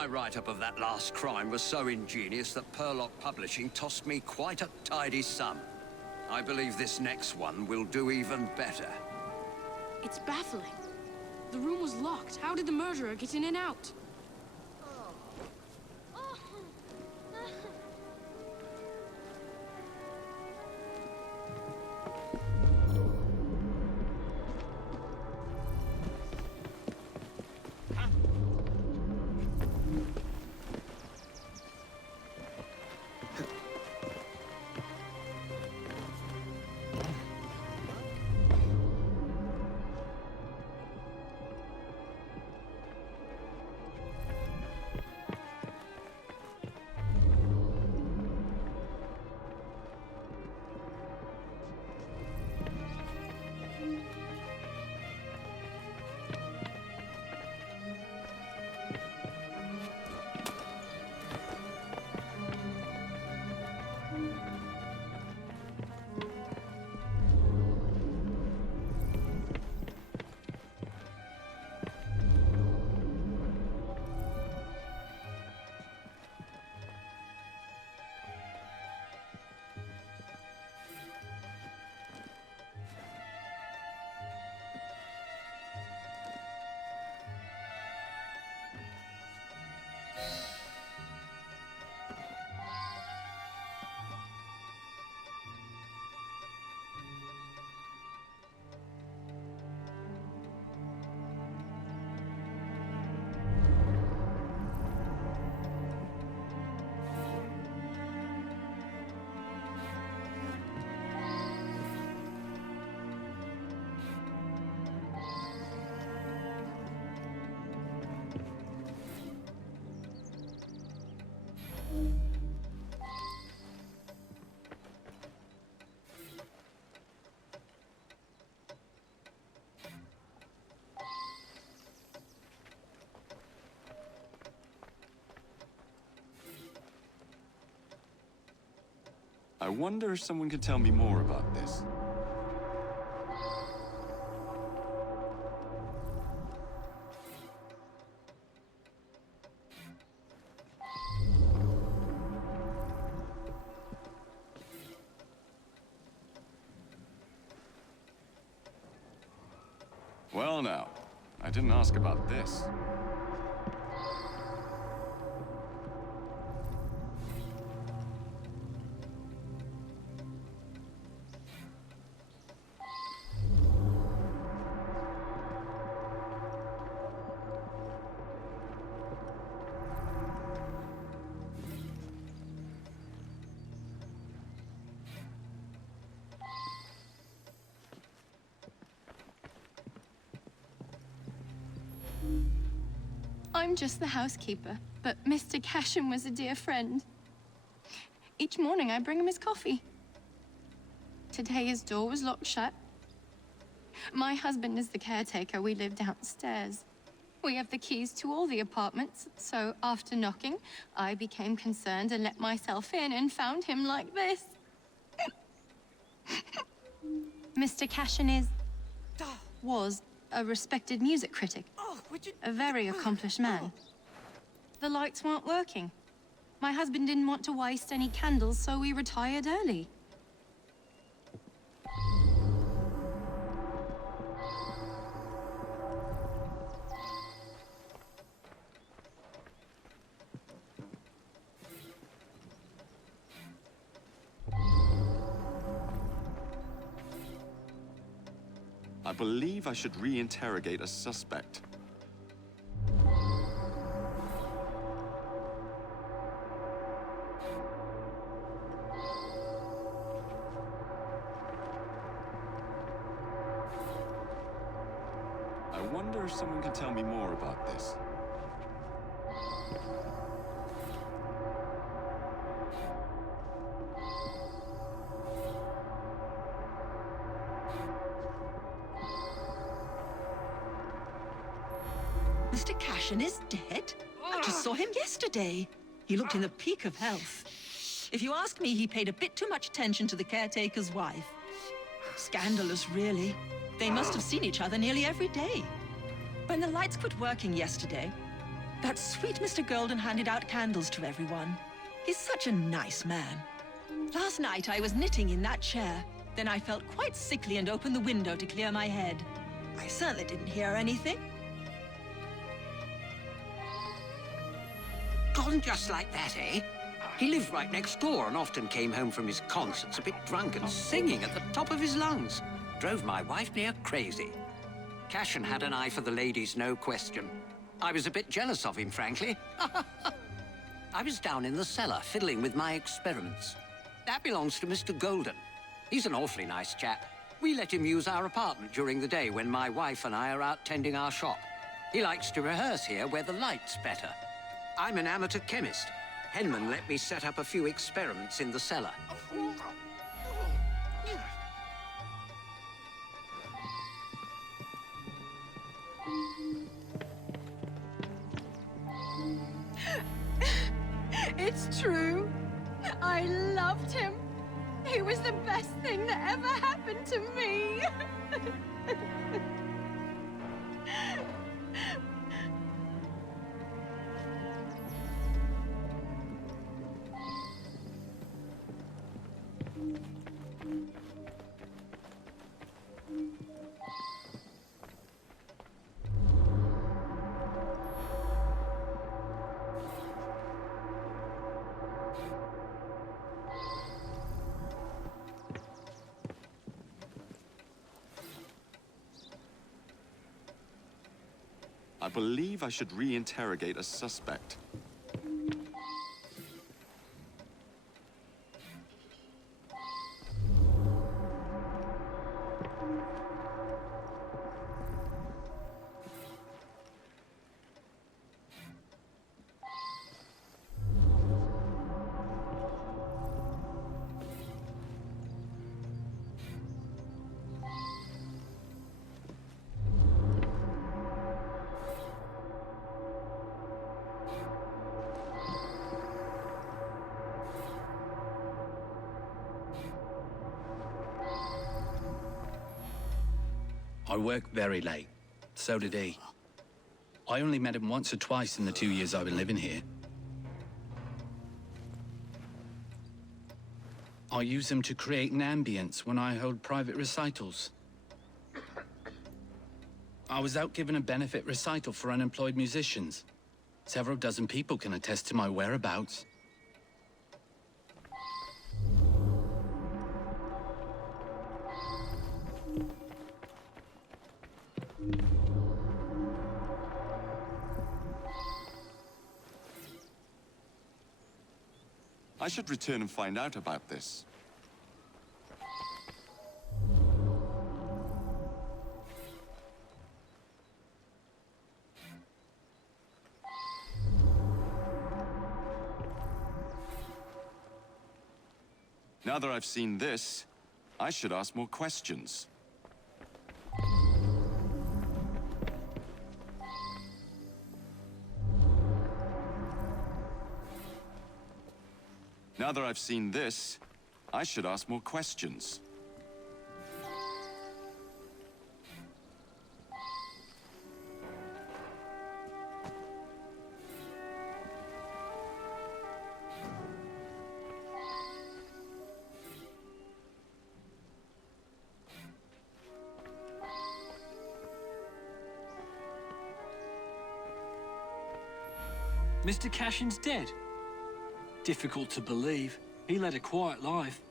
My write-up of that last crime was so ingenious that Purlock Publishing tossed me quite a tidy sum. I believe this next one will do even better. It's baffling. The room was locked. How did the murderer get in and out? I wonder if someone could tell me more about this. Well now, I didn't ask about this. I'm just the housekeeper, but Mr. Cashin was a dear friend. Each morning I bring him his coffee. Today his door was locked shut. My husband is the caretaker. We live downstairs. We have the keys to all the apartments, so after knocking, I became concerned and let myself in and found him like this. Mr. Cashin was a respected music critic. A very accomplished man. The lights weren't working. My husband didn't want to waste any candles, so we retired early. I believe I should re-interrogate a suspect. I wonder if someone can tell me more about this. Mr. Cashin is dead? I just saw him yesterday. He looked in the peak of health. If you ask me, he paid a bit too much attention to the caretaker's wife. Scandalous, really. They must have seen each other nearly every day. When the lights quit working yesterday, That sweet Mr. Golden handed out candles to everyone. He's such a nice man. Last night I was knitting in that chair. Then I felt quite sickly and opened the window to clear my head. I certainly didn't hear anything. Gone just like that, eh? He lived right next door and often came home from his concerts a bit drunk and singing at the top of his lungs. Drove my wife near crazy. Cashin had an eye for the ladies, no question. I was a bit jealous of him, frankly. I was down in the cellar, fiddling with my experiments. That belongs to Mr. Golden. He's an awfully nice chap. We let him use our apartment during the day when my wife and I are out tending our shop. He likes to rehearse here where the light's better. I'm an amateur chemist. Henman let me set up a few experiments in the cellar. It's true. I loved him. He was the best thing that ever happened to me. I believe I should re-interrogate a suspect. I work very late. So did he. I only met him once or twice in the 2 years I've been living here. I use him to create an ambience when I hold private recitals. I was out giving a benefit recital for unemployed musicians. Several dozen people can attest to my whereabouts. I should return and find out about this. Now that I've seen this, I should ask more questions. Now that I've seen this, I should ask more questions. Mr. Cashin's dead. Difficult to believe. He led a quiet life.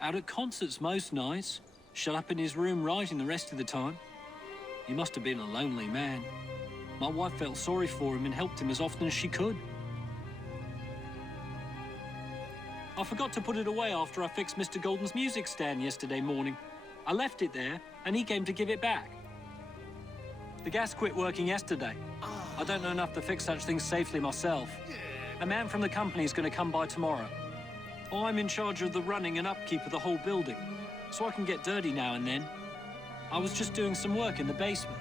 Out at concerts most nights, shut up in his room writing the rest of the time. He must have been a lonely man. My wife felt sorry for him and helped him as often as she could. I forgot to put it away after I fixed Mr. Golden's music stand yesterday morning. I left it there, and he came to give it back. The gas quit working yesterday. I don't know enough to fix such things safely myself. A man from the company is going to come by tomorrow. I'm in charge of the running and upkeep of the whole building, so I can get dirty now and then. I was just doing some work in the basement.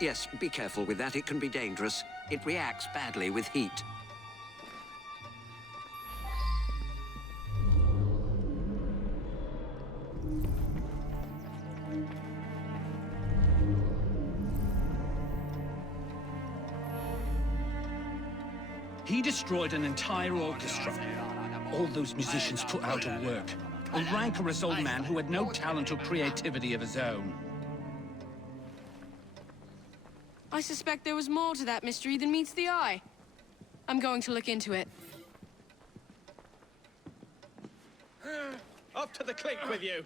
Yes, be careful with that. It can be dangerous. It reacts badly with heat. He destroyed an entire orchestra. All those musicians put out of work. A rancorous old man who had no talent or creativity of his own. I suspect there was more to that mystery than meets the eye. I'm going to look into it. Off to the click with you.